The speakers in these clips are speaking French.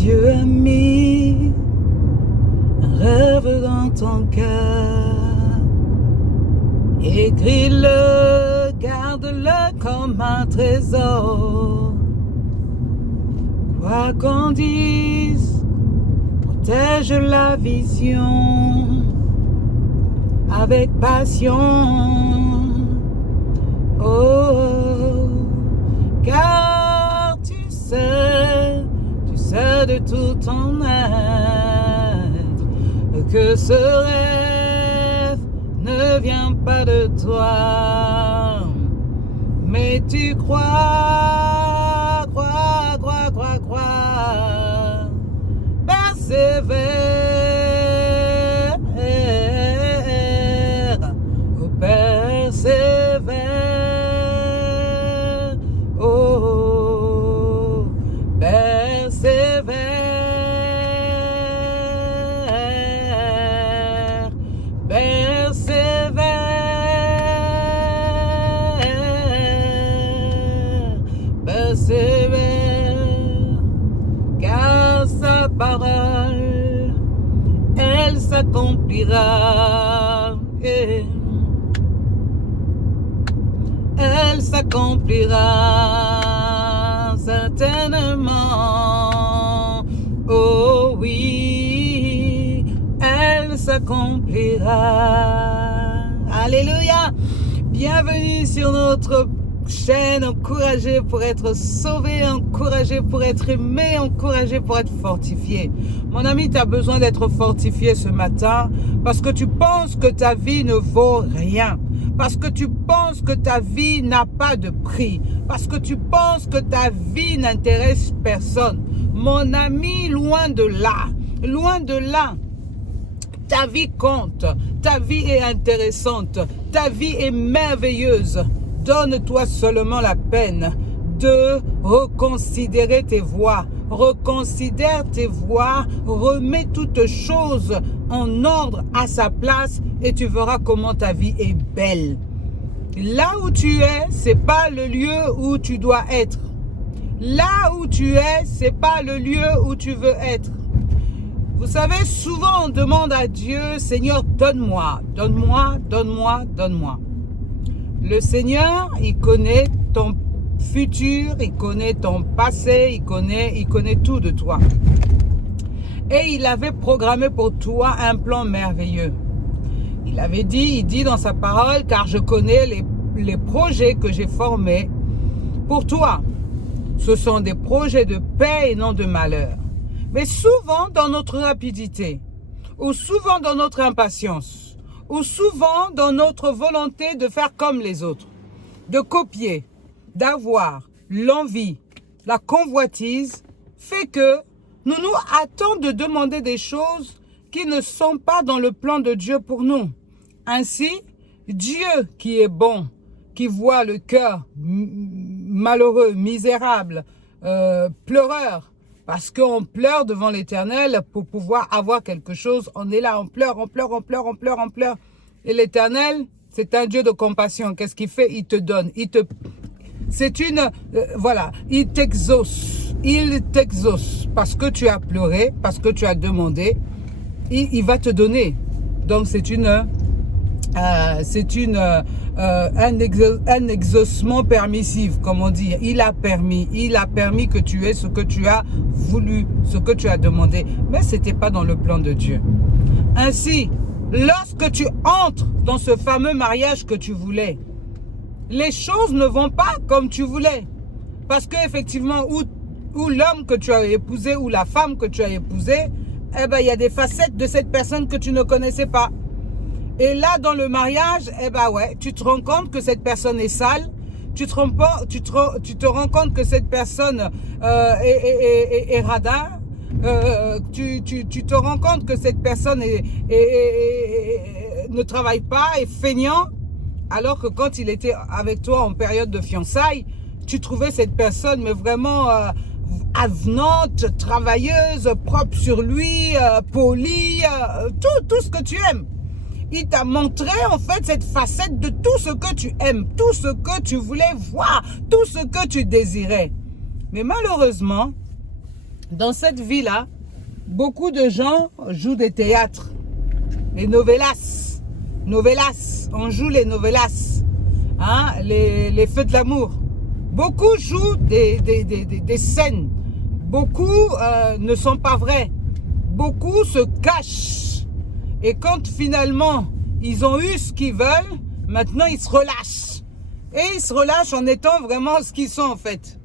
Dieu a mis un rêve dans ton cœur. Écris-le, garde-le comme un trésor. Quoi qu'on dise, protège la vision avec passion. Oh, car tu sais de tout ton être que ce rêve ne vient pas de toi, mais tu crois, persévère, persévère, oh, persévère, persévère, car sa parole, elle s'accomplira. Elle s'accomplira certainement. Oh oui, elle s'accomplira. Alléluia. Bienvenue sur notre chaîne, encouragé pour être sauvé, encouragé pour être aimé, encouragé pour être fortifié. Mon ami, tu as besoin d'être fortifié ce matin parce que tu penses que ta vie ne vaut rien. Parce que tu penses que ta vie n'a pas de prix. Parce que tu penses que ta vie n'intéresse personne. Mon ami, loin de là. Loin de là. Ta vie compte. Ta vie est intéressante. Ta vie est merveilleuse. Donne-toi seulement la peine de reconsidérer tes voies. Reconsidère tes voies, remets toutes choses en ordre à sa place et tu verras comment ta vie est belle. Là où tu es, c'est pas le lieu où tu dois être. Là où tu es, c'est pas le lieu où tu veux être. Vous savez, souvent on demande à Dieu, Seigneur, donne-moi, donne-moi, donne-moi, donne-moi. Le Seigneur, il connaît ton futur, il connaît ton passé, il connaît tout de toi. Et il avait programmé pour toi un plan merveilleux. Il dit dans sa parole, car je connais les projets que j'ai formés pour toi. Ce sont des projets de paix et non de malheur. Mais souvent dans notre rapidité, ou souvent dans notre impatience, ou souvent dans notre volonté de faire comme les autres, de copier, d'avoir l'envie, la convoitise, fait que nous nous hâtons de demander des choses qui ne sont pas dans le plan de Dieu pour nous. Ainsi, Dieu qui est bon, qui voit le cœur malheureux, misérable, pleureur, parce qu'on pleure devant l'Éternel pour pouvoir avoir quelque chose. On est là, on pleure. Et l'Éternel, c'est un Dieu de compassion. Qu'est-ce qu'il fait? Il te donne. Il t'exauce. Il t'exauce. Parce que tu as pleuré, parce que tu as demandé, il va te donner. Donc c'est un exaucement permissif, comme on dit. Il a permis que tu aies ce que tu as voulu, ce que tu as demandé. Mais ce n'était pas dans le plan de Dieu. Ainsi, lorsque tu entres dans ce fameux mariage que tu voulais, les choses ne vont pas comme tu voulais. Parce qu'effectivement, ou l'homme que tu as épousé, ou la femme que tu as épousée, il y a des facettes de cette personne que tu ne connaissais pas. Et là, dans le mariage, tu te rends compte que cette personne est sale. Tu te rends compte que cette personne est radin. Tu te rends compte que cette personne ne travaille pas, est feignant. Alors que quand il était avec toi en période de fiançailles, tu trouvais cette personne mais vraiment avenante, travailleuse, propre sur lui, polie, tout ce que tu aimes. Il t'a montré en fait cette facette de tout ce que tu aimes, tout ce que tu voulais voir, tout ce que tu désirais. Mais malheureusement, Dans cette vie-là, beaucoup de gens jouent des théâtres, les novelas. Novelas, on joue les novelas, hein, les feux de l'amour. Beaucoup jouent des scènes. Beaucoup ne sont pas vrais. Beaucoup se cachent. Et quand finalement, ils ont eu ce qu'ils veulent, maintenant ils se relâchent. Et ils se relâchent en étant vraiment ce qu'ils sont en fait.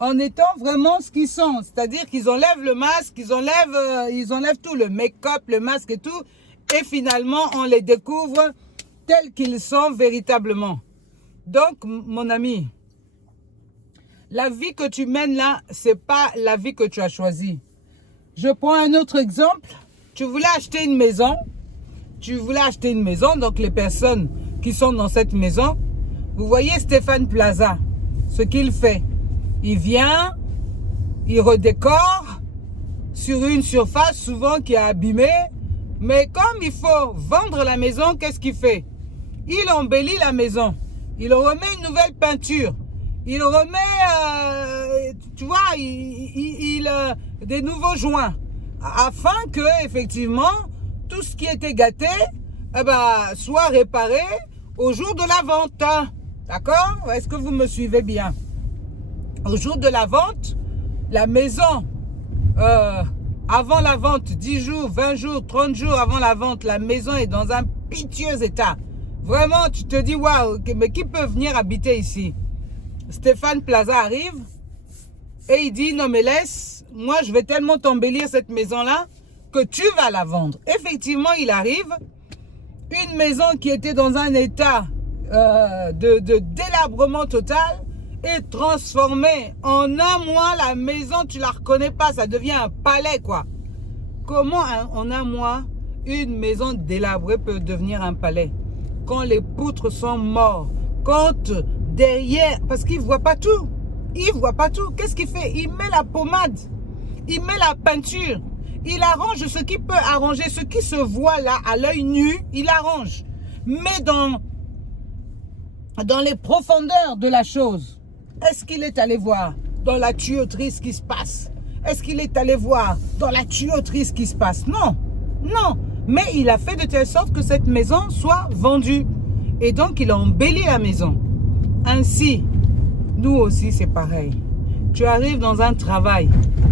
En étant vraiment ce qu'ils sont. C'est-à-dire qu'ils enlèvent le masque, ils enlèvent tout, le make-up, le masque et tout. Et finalement, on les découvre tels qu'ils sont véritablement. Donc, mon ami, la vie que tu mènes là, c'est pas la vie que tu as choisie. Je prends un autre exemple. Tu voulais acheter une maison. Donc les personnes qui sont dans cette maison, vous voyez Stéphane Plaza, ce qu'il fait. Il vient, il redécore sur une surface souvent qui est abîmée. Mais comme il faut vendre la maison, qu'est-ce qu'il fait? Il embellit la maison. Il remet une nouvelle peinture. Il remet, tu vois, des nouveaux joints. Afin que, effectivement, tout ce qui était gâté soit réparé au jour de la vente. D'accord? Est-ce que vous me suivez bien? Au jour de la vente, la maison, avant la vente, 10 jours, 20 jours, 30 jours avant la vente, la maison est dans un piteux état. Vraiment, tu te dis, waouh, mais qui peut venir habiter ici? Stéphane Plaza arrive et il dit, non mais laisse, moi je vais tellement t'embellir cette maison-là que tu vas la vendre. Effectivement, il arrive, une maison qui était dans un état de délabrement total est transformée. En un mois, la maison, tu la reconnais pas, ça devient un palais quoi. Comment en un mois, une maison délabrée peut devenir un palais? Quand les poutres sont morts, quand derrière, parce qu'il ne voit pas tout. Il ne voit pas tout. Qu'est-ce qu'il fait? Il met la pommade, il met la peinture, il arrange ce qui peut arranger, ce qui se voit là à l'œil nu, il arrange. Mais dans les profondeurs de la chose, est-ce qu'il est allé voir dans la tuyauterie ce qui se passe? Est-ce qu'il est allé voir dans la tuyauterie ce qui se passe? Non, non. Mais il a fait de telle sorte que cette maison soit vendue. Et donc, il a embelli la maison. Ainsi, nous aussi, c'est pareil. Tu arrives dans un travail.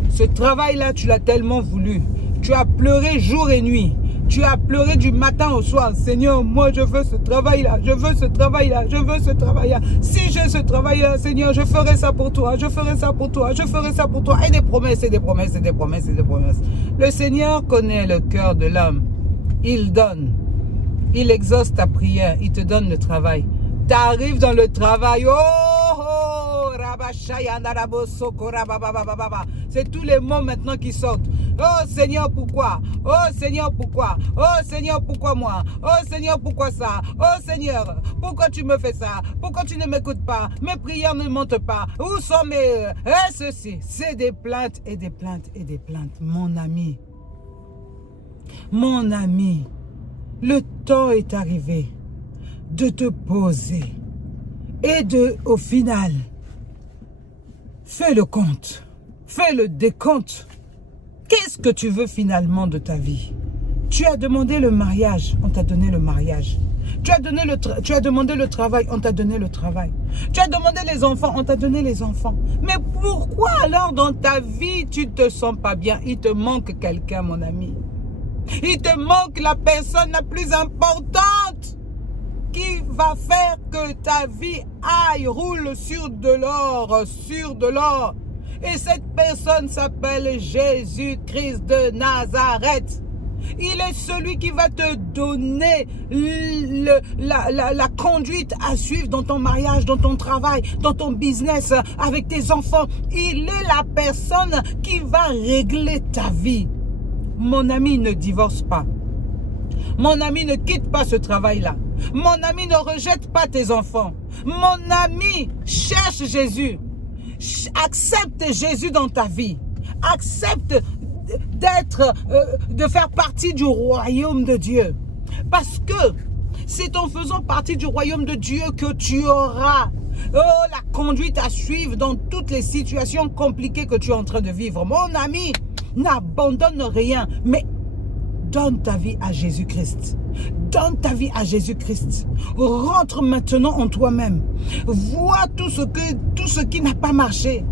Ce travail-là, tu l'as tellement voulu. Tu as pleuré jour et nuit. Tu as pleuré du matin au soir. Seigneur, moi, je veux ce travail-là. Je veux ce travail-là. Je veux ce travail-là. Si j'ai ce travail-là, Seigneur, je ferai ça pour toi. Je ferai ça pour toi. Je ferai ça pour toi. Et des promesses, et des promesses, et des promesses, et des promesses. Le Seigneur connaît le cœur de l'homme. Il donne. Il exauce ta prière. Il te donne le travail. Tu arrives dans le travail. C'est tous les mots maintenant qui sortent. Oh Seigneur, pourquoi? Oh Seigneur, pourquoi? Oh Seigneur, pourquoi moi? Oh Seigneur, pourquoi ça? Oh Seigneur, pourquoi tu me fais ça? Pourquoi tu ne m'écoutes pas? Mes prières ne montent pas. Où sont mes... ceci? C'est des plaintes et des plaintes et des plaintes. Mon ami, le temps est arrivé de te poser et au final, fais le compte, fais le décompte. Qu'est-ce que tu veux finalement de ta vie? Tu as demandé le mariage, on t'a donné le mariage. Tu as demandé le travail, on t'a donné le travail. Tu as demandé les enfants, on t'a donné les enfants. Mais pourquoi alors dans ta vie, tu ne te sens pas bien? Il te manque quelqu'un, mon ami. Il te manque la personne la plus importante qui va faire que ta vie roule sur de l'or, Et cette personne s'appelle Jésus-Christ de Nazareth. Il est celui qui va te donner la conduite à suivre dans ton mariage, dans ton travail, dans ton business, avec tes enfants. Il est la personne qui va régler ta vie. Mon ami, ne divorce pas. Mon ami, ne quitte pas ce travail-là. Mon ami, ne rejette pas tes enfants. Mon ami, cherche Jésus. Accepte Jésus dans ta vie. Accepte de faire partie du royaume de Dieu. Parce que c'est en faisant partie du royaume de Dieu que tu auras Oh, la conduite à suivre dans toutes les situations compliquées que tu es en train de vivre. Mon ami, n'abandonne rien, mais donne ta vie à Jésus-Christ. Donne ta vie à Jésus-Christ. Rentre maintenant en toi-même. Vois tout ce qui n'a pas marché.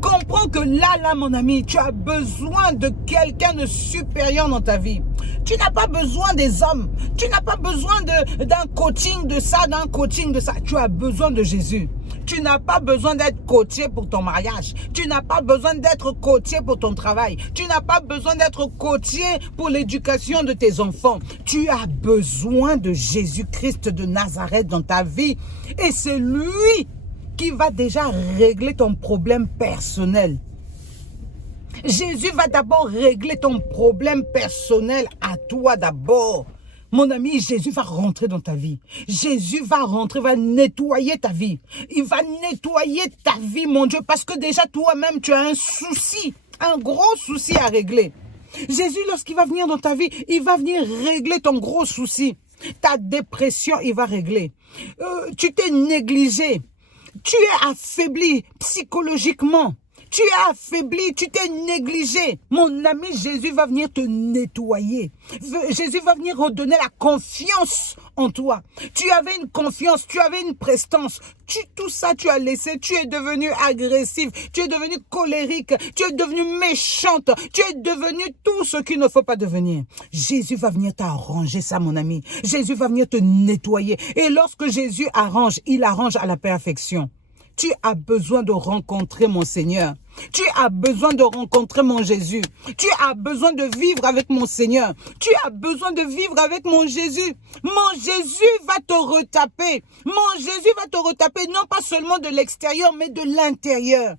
Comprends que là, mon ami, tu as besoin de quelqu'un de supérieur dans ta vie. Tu n'as pas besoin des hommes. Tu n'as pas besoin d'un coaching de ça, d'un coaching de ça. Tu as besoin de Jésus. Tu n'as pas besoin d'être coaché pour ton mariage. Tu n'as pas besoin d'être coaché pour ton travail. Tu n'as pas besoin d'être coaché pour l'éducation de tes enfants. Tu as besoin de Jésus-Christ de Nazareth dans ta vie. Et c'est lui qui va déjà régler ton problème personnel. Jésus va d'abord régler ton problème personnel à toi d'abord. Mon ami, Jésus va rentrer dans ta vie. Jésus va rentrer, va nettoyer ta vie. Il va nettoyer ta vie, mon Dieu, parce que déjà toi-même, tu as un souci, un gros souci à régler. Jésus, lorsqu'il va venir dans ta vie, il va venir régler ton gros souci. Ta dépression, il va régler. Tu t'es négligé. Tu es affaibli psychologiquement. Tu es affaibli, tu t'es négligé. Mon ami, Jésus va venir te nettoyer. Jésus va venir redonner la confiance en toi. Tu avais une confiance, tu avais une prestance. Tout ça, tu as laissé. Tu es devenu agressif, tu es devenu colérique, tu es devenu méchante, tu es devenu tout ce qu'il ne faut pas devenir. Jésus va venir t'arranger ça, mon ami. Jésus va venir te nettoyer. Et lorsque Jésus arrange, il arrange à la perfection. Tu as besoin de rencontrer mon Seigneur. Tu as besoin de rencontrer mon Jésus. Tu as besoin de vivre avec mon Seigneur. Tu as besoin de vivre avec mon Jésus. Mon Jésus va te retaper. Mon Jésus va te retaper non pas seulement de l'extérieur, mais de l'intérieur.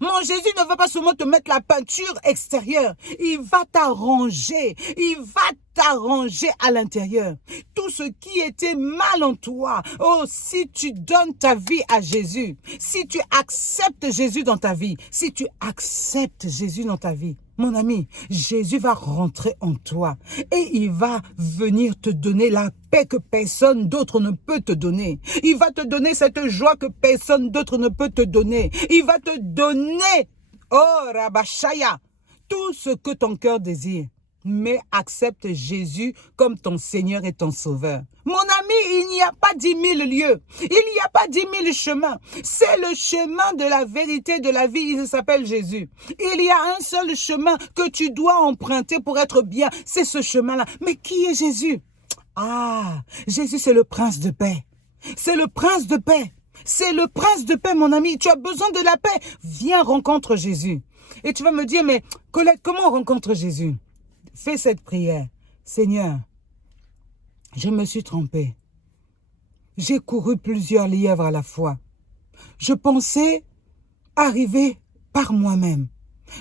Mon Jésus ne va pas seulement te mettre la peinture extérieure. Il va t'arranger. Il va t'arranger à l'intérieur. Tout ce qui était mal en toi. Oh, si tu donnes ta vie à Jésus, si tu acceptes Jésus dans ta vie, si tu acceptes Jésus dans ta vie, mon ami, Jésus va rentrer en toi et il va venir te donner la paix que personne d'autre ne peut te donner. Il va te donner cette joie que personne d'autre ne peut te donner. Il va te donner, oh Rabashaya, tout ce que ton cœur désire. Mais accepte Jésus comme ton Seigneur et ton Sauveur. Mon ami, il n'y a pas 10 000 lieux. Il n'y a pas 10 000 chemins. C'est le chemin de la vérité, de la vie. Il s'appelle Jésus. Il y a un seul chemin que tu dois emprunter pour être bien. C'est ce chemin-là. Mais qui est Jésus? Ah, Jésus, c'est le prince de paix. C'est le prince de paix. C'est le prince de paix, mon ami. Tu as besoin de la paix. Viens, rencontre Jésus. Et tu vas me dire, mais Colette, comment on rencontre Jésus? Fais cette prière. Seigneur, je me suis trompée. J'ai couru plusieurs lièvres à la fois. Je pensais arriver par moi-même.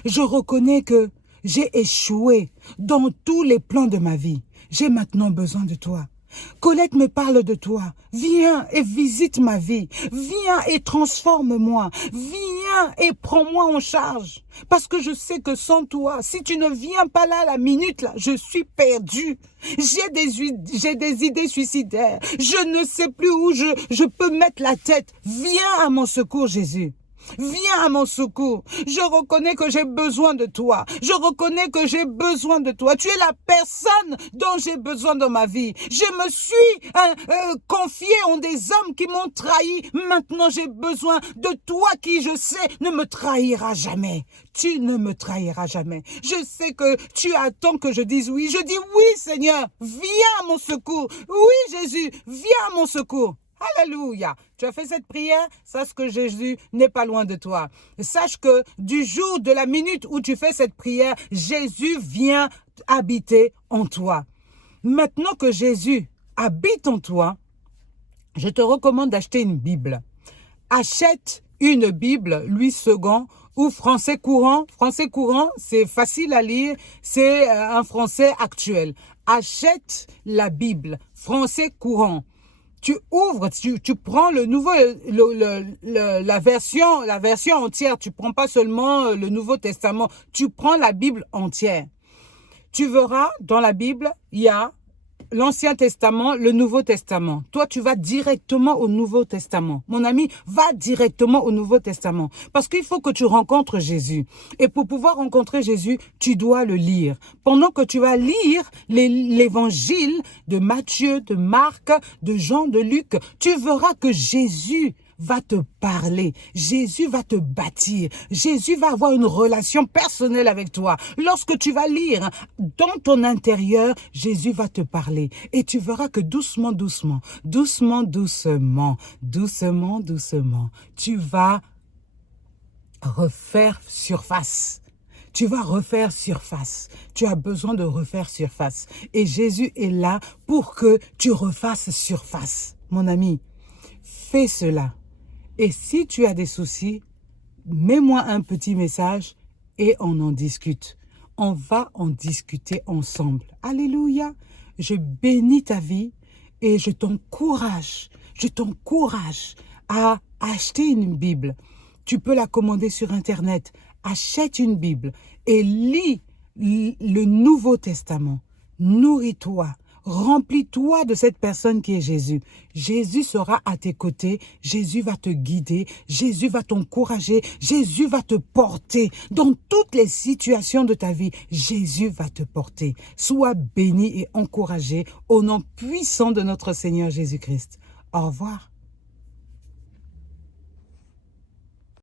Je reconnais que j'ai échoué dans tous les plans de ma vie. J'ai maintenant besoin de toi. Colette me parle de toi. Viens et visite ma vie. Viens et transforme-moi. Viens et prends-moi en charge. Parce que je sais que sans toi, si tu ne viens pas là, la minute, là, je suis perdue. J'ai des idées suicidaires. Je ne sais plus où je peux mettre la tête. Viens à mon secours, Jésus. Viens à mon secours. Je reconnais que j'ai besoin de toi. Je reconnais que j'ai besoin de toi. Tu es la personne dont j'ai besoin dans ma vie. Je me suis confiée en des hommes qui m'ont trahi. Maintenant, j'ai besoin de toi qui, je sais, ne me trahira jamais. Tu ne me trahiras jamais. Je sais que tu attends que je dise oui. Je dis oui, Seigneur. Viens à mon secours. Oui, Jésus. Viens à mon secours. Alléluia. Tu as fait cette prière, sache que Jésus n'est pas loin de toi. Sache que du jour, de la minute où tu fais cette prière, Jésus vient habiter en toi. Maintenant que Jésus habite en toi, je te recommande d'acheter une Bible. Achète une Bible, Louis II, ou français courant. Français courant, c'est facile à lire, c'est un français actuel. Achète la Bible, français courant. Tu ouvres, tu prends le nouveau, la version entière. Tu prends pas seulement le Nouveau Testament. Tu prends la Bible entière. Tu verras dans la Bible, il y a l'Ancien Testament, le Nouveau Testament. Toi, tu vas directement au Nouveau Testament. Mon ami, va directement au Nouveau Testament. Parce qu'il faut que tu rencontres Jésus. Et pour pouvoir rencontrer Jésus, tu dois le lire. Pendant que tu vas lire l'évangile de Matthieu, de Marc, de Jean, de Luc, tu verras que Jésus va te parler, Jésus va te bâtir, Jésus va avoir une relation personnelle avec toi. Lorsque tu vas lire dans ton intérieur, Jésus va te parler et tu verras que doucement, doucement, tu vas refaire surface. Tu vas refaire surface. Tu as besoin de refaire surface. Et Jésus est là pour que tu refasses surface. Mon ami, fais cela. Et si tu as des soucis, mets-moi un petit message et on en discute. On va en discuter ensemble. Alléluia. Je bénis ta vie et je t'encourage à acheter une Bible. Tu peux la commander sur Internet. Achète une Bible et lis le Nouveau Testament. Nourris-toi. Remplis-toi de cette personne qui est Jésus. Jésus sera à tes côtés. Jésus va te guider. Jésus va t'encourager. Jésus va te porter. Dans toutes les situations de ta vie, Jésus va te porter. Sois béni et encouragé au nom puissant de notre Seigneur Jésus-Christ. Au revoir.